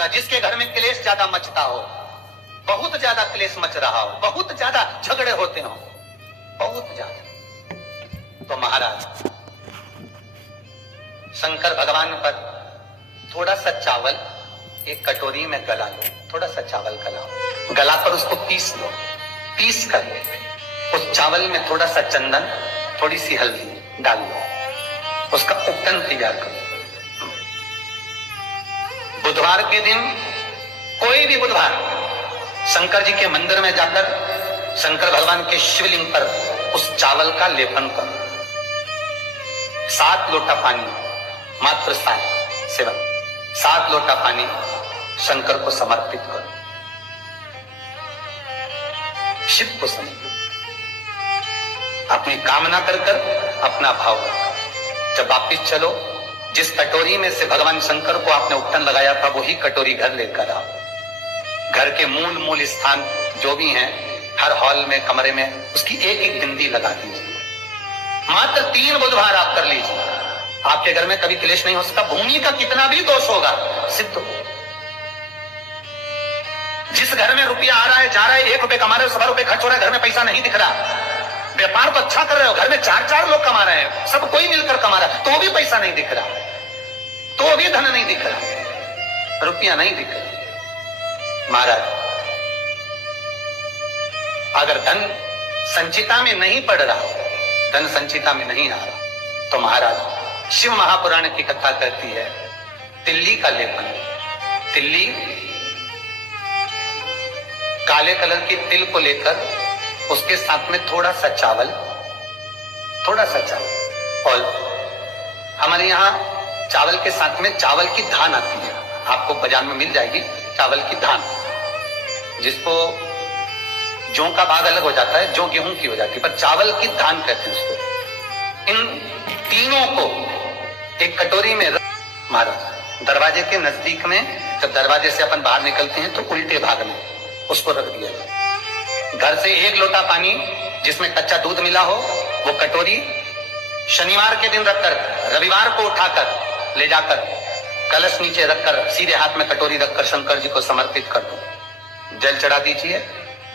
दूंगा जिसके घर में क्लेश ज्यादा मचता हो, बहुत ज्यादा क्लेश मच रहा हो, बहुत ज्यादा झगड़े होते हो, बहुत ज्यादा। तो महाराज शंकर भगवान पर थोड़ा सा चावल एक कटोरी में गला लो, थोड़ा सा चावल गलाओ, गलाकर उसको पीस लो, पीस कर उस चावल में थोड़ा सा चंदन, थोड़ी सी हल्दी डाल लो, उसका उपटन तैयार करो। बुधवार के दिन, कोई भी बुधवार, शंकर जी के मंदिर में जाकर शंकर भगवान के शिवलिंग पर उस चावल का लेपन करो। 7 लोटा पानी, मात्र 7 सेवन, 7 लोटा पानी शंकर को समर्पित करो, शिव को समर्पित, अपनी कामना कर कर अपना भाव रखो। जब वापिस चलो, जिस कटोरी में से भगवान शंकर को आपने उपटन लगाया था वही कटोरी घर लेकर आओ। घर के मूल स्थान जो भी हैं, हर हॉल में, कमरे में उसकी एक एक बिंदी लगा दीजिए। मात्र 3 बुधवार आप कर लीजिए, आपके घर में कभी क्लेश नहीं हो सकता। भूमि का कितना भी दोष होगा सिद्ध हो। जिस घर में रुपया आ रहा है, जा रहा है, 1 रुपए कमा रहे हो, 100 रुपए खर्च हो रहा है, घर में पैसा नहीं दिख रहा, व्यापार तो अच्छा कर रहे हो, घर में 4-4 लोग कमा रहे हैं, सब कोई मिलकर कमा रहा है, तो भी पैसा नहीं दिख रहा, तो भी धन नहीं दिख रहा, रुपया नहीं दिख रहा। महाराज अगर धन संचिता में नहीं पड़ रहा, धन संचिता में नहीं आ रहा, तो महाराज शिव महापुराण की कथा कहती है तिल्ली का लेपन। तिल्ली काले कलर की तिल को लेकर उसके साथ में थोड़ा सा चावल, और हमारे यहाँ चावल के साथ में चावल की धान आती है, आपको बाजार में मिल जाएगी चावल की धान, जिसको जौ का भाग अलग हो जाता है, जौ गेहूं की हो जाती है, पर चावल की धान कहते हैं उसको। इन तीनों को एक कटोरी में रख, महाराज दरवाजे के नजदीक में, जब दरवाजे से अपन बाहर निकलते हैं तो उल्टे भाग में उसको रख दिया जाए। घर से 1 लोटा पानी जिसमें कच्चा दूध मिला हो, वो कटोरी शनिवार के दिन रखकर रविवार को उठाकर ले जाकर कलश नीचे रखकर सीधे हाथ में कटोरी रखकर शंकर जी को समर्पित कर दो। जल चढ़ा दीजिए।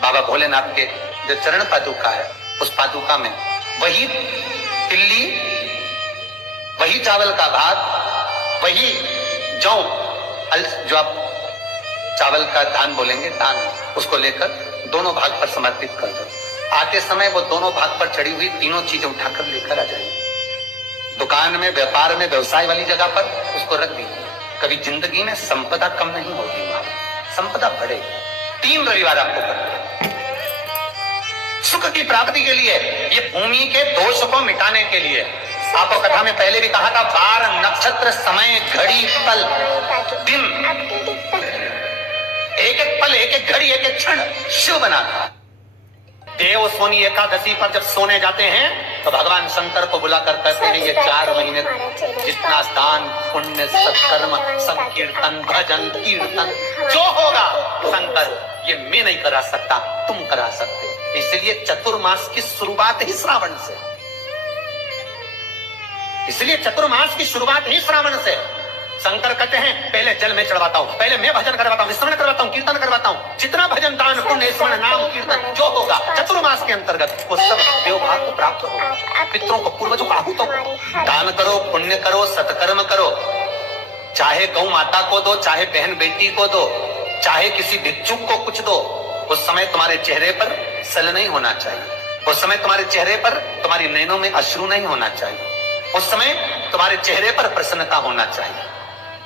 बाबा भोलेनाथ के जो चरण पादुका है, उस पादुका में वही तिल्ली, वही चावल का भाग, वही जौ, जो आप चावल का धान बोलेंगे, धान, उसको लेकर दोनों भाग पर समर्पित कर दो। आते समय वो दोनों भाग पर चढ़ी हुई तीनों चीजें उठाकर लेकर आ जाएंगे। दुकान में, व्यापार में, व्यवसाय वाली जगह पर उसको रख दीजिए। कभी जिंदगी में संपदा कम नहीं होगी, संपदा बढ़ेगी। 3 रविवार आपको करना, सुख की प्राप्ति के लिए, ये भूमि के दोष को मिटाने के लिए। आपको कथा में पहले भी कहा था, 12 नक्षत्र, समय, घड़ी, पल, दिन, एक एक पल, एक एक घड़ी, एक एक क्षण शिव बना था। देव सोनी एकादशी पर जब सोने जाते हैं तो भगवान शंकर को बुलाकर कहते हैं, ये 4 महीने जितना दान, पुण्य, सत्कर्म, संकीर्तन, भजन, कीर्तन जो होगा शंकर, ये मैं नहीं करा सकता, तुम करा सकते। इसलिए चतुर्मास की शुरुआत ही श्रावण से, इसलिए चतुर्मास की शुरुआत ही श्रावण से। शंकर कहते हैं पहले जल में चढ़वाता हूं, पहले मैं भजन करवाता हूं, स्मरण करवाता हूं, कीर्तन करवाता हूं, जितना भजन, दान, पुण्य, स्मरण, नाम, कीर्तन जो होगा चतुर्मास के अंतर्गत वो सब देवभाग को प्राप्त होगा। पितरों को, पूर्वजों को, आहूतों को दान करो, पुण्य करो, सत्कर्म करो, चाहे गौ माता को दो, चाहे बहन बेटी को दो, चाहे किसी भिक्षुक को कुछ दो। उस समय तुम्हारे चेहरे पर सल नहीं होना चाहिए, उस समय तुम्हारे चेहरे पर, तुम्हारी नैनों में अश्रु नहीं होना चाहिए, उस समय तुम्हारे चेहरे पर प्रसन्नता होना चाहिए।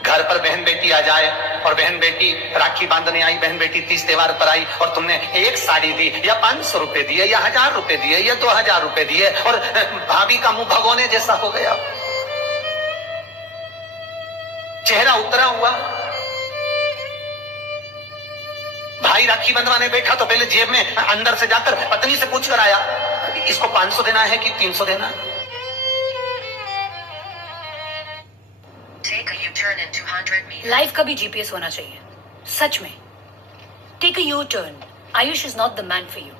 घर पर बहन बेटी आ जाए और बहन बेटी राखी बांधने आई, बहन बेटी 30 त्योहार पर आई और तुमने एक साड़ी दी या 500 रुपए दिए या 1000 रुपए दिए या 2000 रुपए दिए और भाभी का मुंह भगोने जैसा हो गया, चेहरा उतरा हुआ। भाई राखी बंधवाने बैठा तो पहले जेब में अंदर से जाकर पत्नी से पूछ कर आया, इसको 500 देना है कि 300 देना है? लाइफ का भी जीपीएस होना चाहिए, सच में। Take a U turn, Ayush is not the man for you.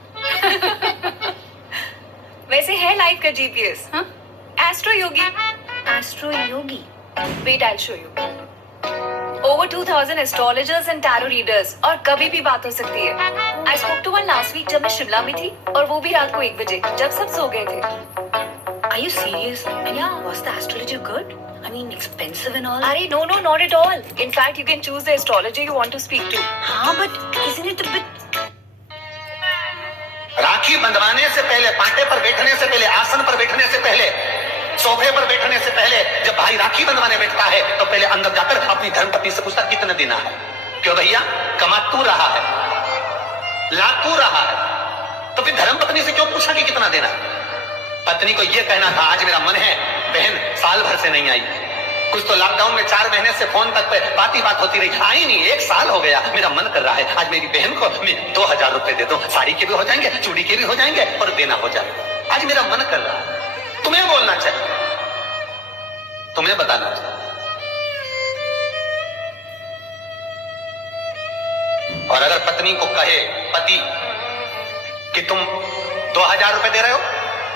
वैसे है लाइफ का जीपीएस, हाँ? Astro yogi. Astro yogi? Wait, I will show you. Over 2000 astrologers and tarot readers और कभी भी बात हो सकती है. I spoke to one last week जब मैं शिमला में थी और वो भी रात को 1 बजे जब सब सो गए थे. Are you serious? And yeah, was the astrologer good? I mean, expensive and all. अरे no, not at all. In fact, you can choose the astrologer you want to speak to. हाँ, but isn't it a bit? राखी बंधवाने से पहले, पांटे पर बैठने से पहले, आसन पर बैठने से पहले, सोफे पर बैठने से पहले, जब भाई राखी बंधवाने बैठता है तो पहले अंदर जाकर अपनी धर्मपत्नी से पूछता कितना देना है. क्यों भैया, कमा तू रहा है, ला तू रहा है, तो फिर धर्मपत्नी से क्यों पूछा कि कितना देना है? पत्नी को यह कहना था आज मेरा मन है, बहन साल भर से नहीं आई. कुछ तो लॉकडाउन में 4 महीने से फोन तक पे बात ही बात होती रही, आई नहीं, 1 साल हो गया, मेरा मन कर रहा है आज मेरी बहन को मैं 2000 रुपए दे दूं, साड़ी के भी हो जाएंगे, चूड़ी के भी हो जाएंगे और देना हो जाएगा. आज मेरा मन कर रहा है. तुम्हें बोलना चाहिए, तुम्हें बताना चाहिए. और अगर पत्नी को कहे पति कि तुम 2000 रुपए दे रहे हो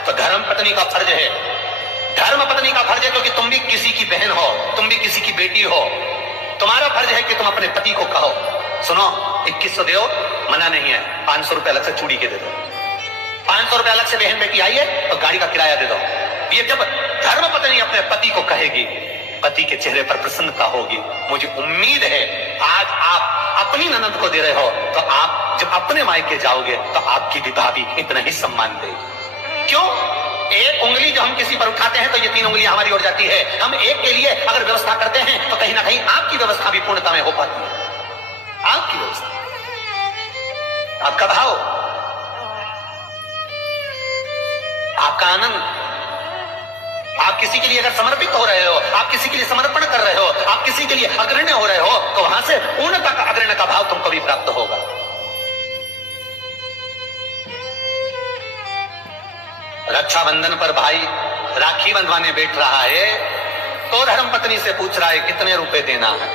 तो धर्म पत्नी का फर्ज है, धर्म पत्नी का फर्ज है, क्योंकि तुम भी किसी की बहन हो, तुम भी किसी की बेटी हो. तुम्हारा फर्ज है कि तुम अपने पति को कहो सुनो 2100 दो, मना नहीं है, 500 रुपए अलग से चूड़ी के दे दो, 500 रुपए अलग से बहन बेटी आई है तो गाड़ी का किराया दे दो. ये जब धर्म पत्नी अपने पति को कहेगी, पति के चेहरे पर प्रसन्नता होगी. मुझे उम्मीद है आज आप अपनी ननद को दे रहे हो तो आप जब अपने मायके जाओगे तो आपकी भी भाभी इतना ही सम्मान देगी. क्यों? एक उंगली जो हम किसी पर उठाते हैं तो ये 3 उंगलियां हमारी ओर जाती है. हम एक के लिए अगर व्यवस्था करते हैं तो कहीं ना कहीं आपकी व्यवस्था भी पूर्णता में हो पाती है. आपकी व्यवस्था, आपका भाव, आपका आनंद. आप किसी के लिए अगर समर्पित हो रहे हो, आप किसी के लिए समर्पण कर रहे हो, आप किसी के लिए अग्रण्य हो रहे हो तो वहां से पूर्णता का अग्रण्य का भाव तुमको भी प्राप्त होगा. रक्षाबंधन पर भाई राखी बंधवाने बैठ रहा है तो धर्मपत्नी से पूछ रहा है कितने रुपए देना है.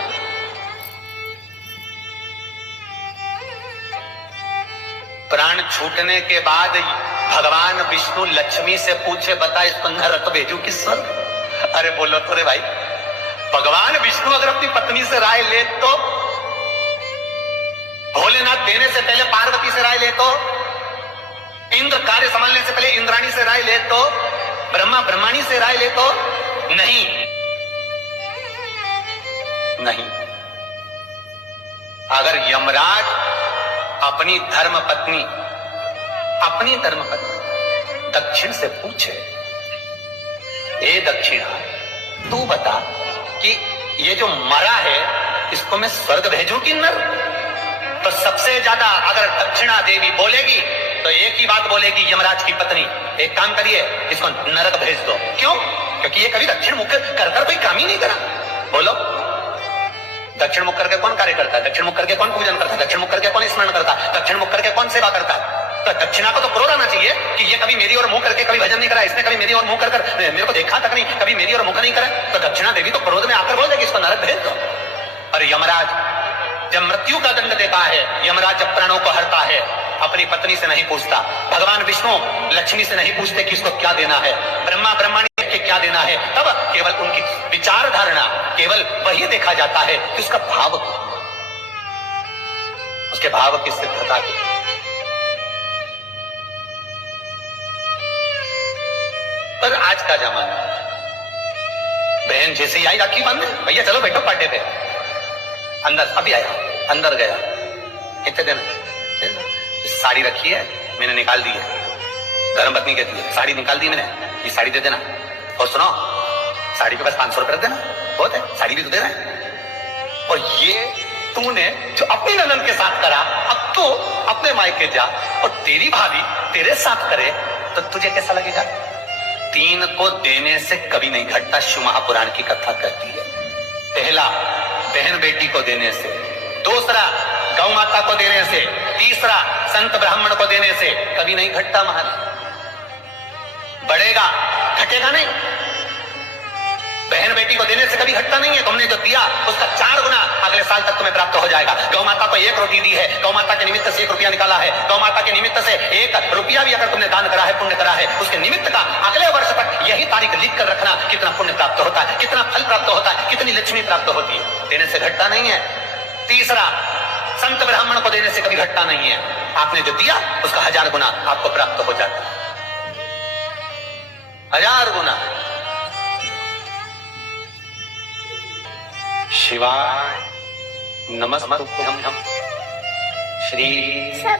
प्राण छूटने के बाद भगवान विष्णु लक्ष्मी से पूछे बता इसको नरक भेजू कि स्वर्ग? अरे बोलो तो रे भाई, भगवान विष्णु अगर अपनी पत्नी से राय ले तो, भोलेनाथ देने से पहले पार्वती से राय ले तो, इंद्र कार्य संभालने से पहले इंद्राणी से राय ले तो, ब्रह्मा ब्रह्माणी से राय ले तो, नहीं नहीं. अगर यमराज अपनी धर्मपत्नी दक्षिण से पूछे, ए दक्षिणा तू बता कि ये जो मरा है इसको मैं स्वर्ग भेजूं कि नरक? तो सबसे ज्यादा अगर दक्षिणा देवी बोलेगी तो एक ही बात बोलेगी यमराज की पत्नी, एक काम करिए इसको नरक भेज दो. क्यों? क्योंकि ये कभी दक्षिण मुख कर कोई काम ही नहीं करा. बोलो, दक्षिण मुख करके कौन कार्य करता है? दक्षिण मुख करके कौन पूजन करता है? दक्षिण मुख करके कौन स्मरण करता है? दक्षिण मुख करके कौन सेवा करता है? तो दक्षिणा को तो क्रोध आना चाहिए कि ये कभी मेरी ओर मुंह करके कभी भजन नहीं करा, इसने कभी मेरी ओर मुंह कर मेरे को देखा तक नहीं, कभी मेरी ओर मुख नहीं करा. तो दक्षिणा देवी तो क्रोध में आकर बोल देगी इसको नरक भेज दो. और यमराज जब मृत्यु का दंड देता है, यमराज जब प्राणों को हरता है, अपनी पत्नी से नहीं पूछता, भगवान विष्णु लक्ष्मी से नहीं पूछते कि इसको क्या देना है, ब्रह्मा ब्रह्माणी के क्या देना है, तब केवल उनकी विचार धारणा, केवल वही देखा जाता है कि उसका भाव, उसके भाव की सिद्धता की. पर आज का जमाना, बहन जैसे ही आई राखी बांधने, भैया चलो बैठो पार्टी पे, अंदर अभी आया, अंदर गया, कितने दिन साड़ी रखी है मैंने निकाल दी है, धर्मपत्नी कहती है साड़ी निकाल दी मैंने, ये साड़ी दे देना. और सुनो साड़ी के पास 500 रुपए रख देना, बहुत है, साड़ी भी तो दे रहा है. और ये तूने जो अपनी ननद के साथ करा, अब तो अपने मायके जा और तेरी भाभी तेरे साथ करे तो तुझे कैसा लगेगा? 3 को देने से कभी नहीं घटता, शिव महापुराण की कथा कहती है. पहला बहन बेटी को देने से, दूसरा गौ माता को देने से, तीसरा संत ब्राह्मण को देने से कभी नहीं घटता महाराज. बढ़ेगा, घटेगा नहीं. बहन बेटी को देने से कभी घटता नहीं है. तुमने जो दिया उसका 4 गुना अगले साल तक तुम्हें प्राप्त हो जाएगा. गौ माता को 1 रोटी दी है, गौ माता के निमित्त से 1 रुपया निकाला है, गौ माता के निमित्त से 1 रुपया भी अगर तुमने दान करा है, पुण्य करा है, उसके निमित्त का अगले वर्ष तक यही तारीख लिख कर रखना, कितना पुण्य प्राप्त होता है, कितना फल प्राप्त होता है, कितनी लक्ष्मी प्राप्त होती है। देने से घटता नहीं है। तीसरा, संत ब्राह्मण को देने से कभी घटता नहीं है। आपने जो दिया उसका 1000 गुना आपको प्राप्त हो जाता है, 1000 गुना। शिवाय नमस्तुभ्यं श्री